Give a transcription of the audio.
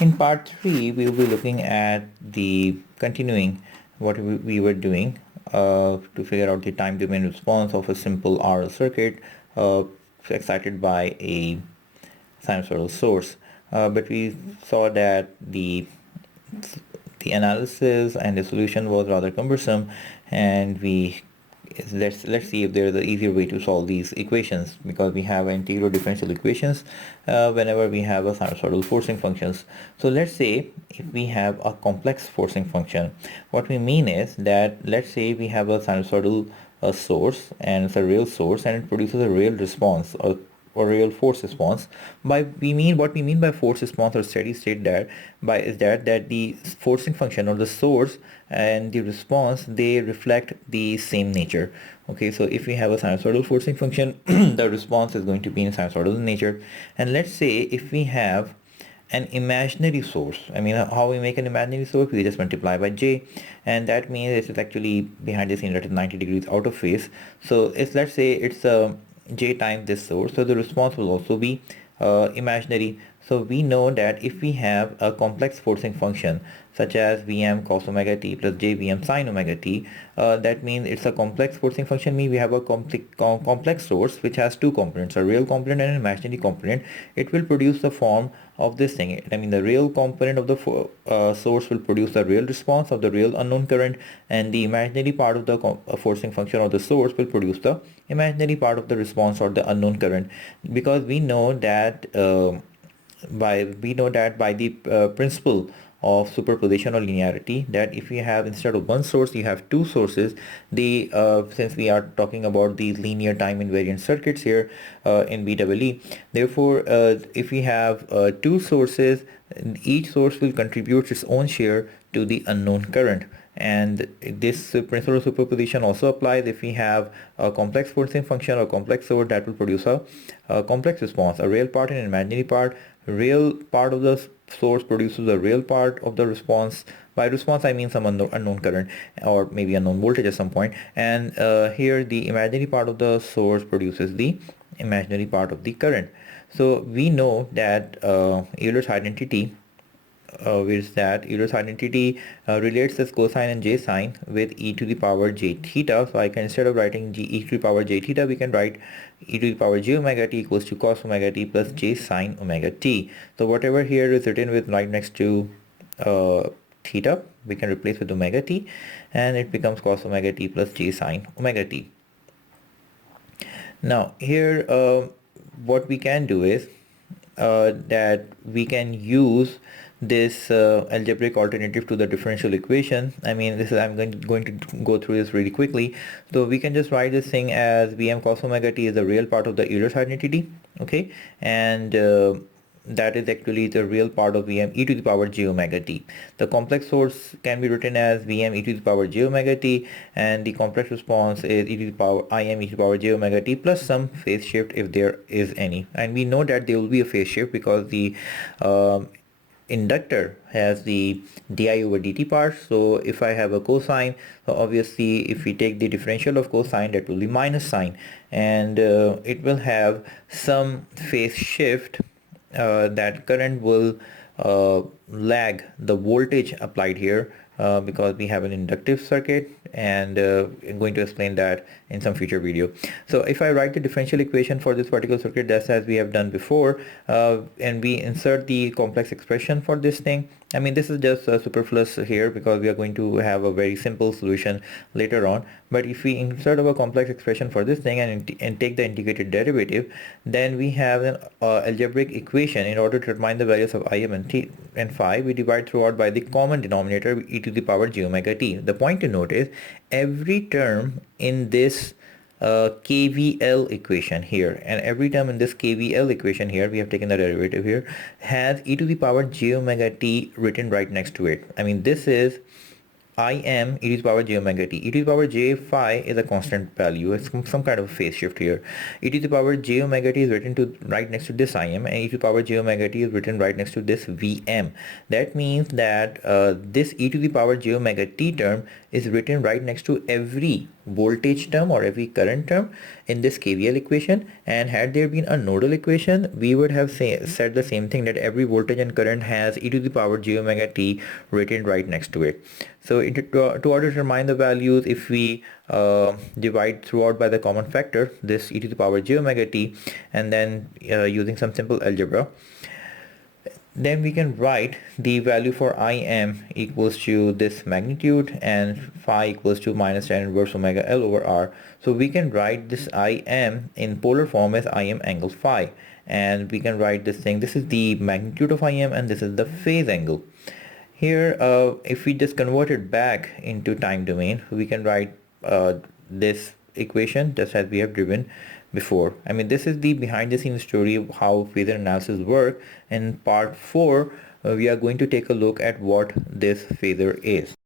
In part 3, we will be looking at the continuing what we were doing to figure out the time domain response of a simple RL circuit excited by a sinusoidal source. But we saw that the analysis and the solution was rather cumbersome, and let's see if there's an easier way to solve these equations, because we have integral differential equations whenever we have a sinusoidal forcing functions. So let's say if we have a complex forcing function, what we mean is that let's say we have a sinusoidal source, and it's a real source, and it produces a real response or real force response. What we mean by force response or steady state is that the forcing function or the source and the response, they reflect the same nature. Okay, so if we have a sinusoidal forcing function, the response is going to be in sinusoidal nature. And let's say if we have an imaginary source, I mean, how we make an imaginary source, we just multiply by j, and that means it's actually behind the scene that is 90 degrees out of phase. So let's say it's a j times this source, so the response will also be imaginary. So we know that if we have a complex forcing function such as Vm cos omega t plus j Vm sin omega t, that means it's a complex forcing function. Means we have a complex source which has two components, a real component and an imaginary component. It will produce the form of this thing. I mean, the real component of the source will produce the real response of the real unknown current, and the imaginary part of the forcing function of the source will produce the imaginary part of the response or the unknown current. Because we know that by the principle of superposition or linearity, that if you have, instead of one source, you have two sources. The Since we are talking about these linear time invariant circuits here in BEE, therefore if we have two sources, each source will contribute its own share to the unknown current. And this principle of superposition also applies if we have a complex forcing function or complex source that will produce a complex response, a real part and an imaginary part. Real part of the source produces the real part of the response. By response, I mean some unknown current or maybe unknown voltage at some point. And here the imaginary part of the source produces the imaginary part of the current. So we know that Euler's identity Euler's identity relates this cosine and j sine with e to the power j theta. So I can, instead of writing e to the power j theta, we can write e to the power j omega t equals to cos omega t plus j sine omega t. So whatever here is written with right next to theta, we can replace with omega t, and it becomes cos omega t plus j sine omega t. Now here what we can do is that we can use this algebraic alternative to the differential equation. I mean, this is, I'm going to go through this really quickly. So we can just write this thing as Vm cos omega t is the real part of the Euler's identity, okay, and that is actually the real part of Vm e to the power j omega t. The complex source can be written as Vm e to the power j omega t, and the complex response is e to the power Im e to the power j omega t plus some phase shift if there is any. And we know that there will be a phase shift because the inductor has the di over dt part. So if I have a cosine, so obviously if we take the differential of cosine, that will be minus sine, and it will have some phase shift. That current will lag the voltage applied here because we have an inductive circuit, and I'm going to explain that in some future video. So if I write the differential equation for this particular circuit just as we have done before, and we insert the complex expression for this thing, I mean, this is just superfluous here because we are going to have a very simple solution later on. But if we insert a complex expression for this thing and take the integrated derivative, then we have an algebraic equation. In order to determine the values of Im and t and phi, we divide throughout by the common denominator e to the power j omega t. The point to note is every term in this KVL equation here, and every term in this KVL equation here, we have taken the derivative here, has e to the power j omega t written right next to it. I mean, this is Im e to the power j omega t. E to the power j phi is a constant value. It's some kind of a phase shift here. E to the power j omega t is written to right next to this Im, and e to the power j omega t is written right next to this Vm. That means that this e to the power j omega t term is written right next to every voltage term or every current term in this KVL equation, and had there been a nodal equation, we would have said the same thing, that every voltage and current has e to the power j omega t written right next to it. So to order to determine the values, if we divide throughout by the common factor, this e to the power j omega t, and then using some simple algebra, then we can write the value for Im equals to this magnitude and phi equals to minus tan inverse omega L over R. So we can write this Im in polar form as Im angle phi, and we can write this thing, this is the magnitude of Im and this is the phase angle. Here if we just convert it back into time domain, we can write this equation just as we have driven before. I mean, this is the behind the scenes story of how phasor analysis work. In part 4 we are going to take a look at what this phasor is.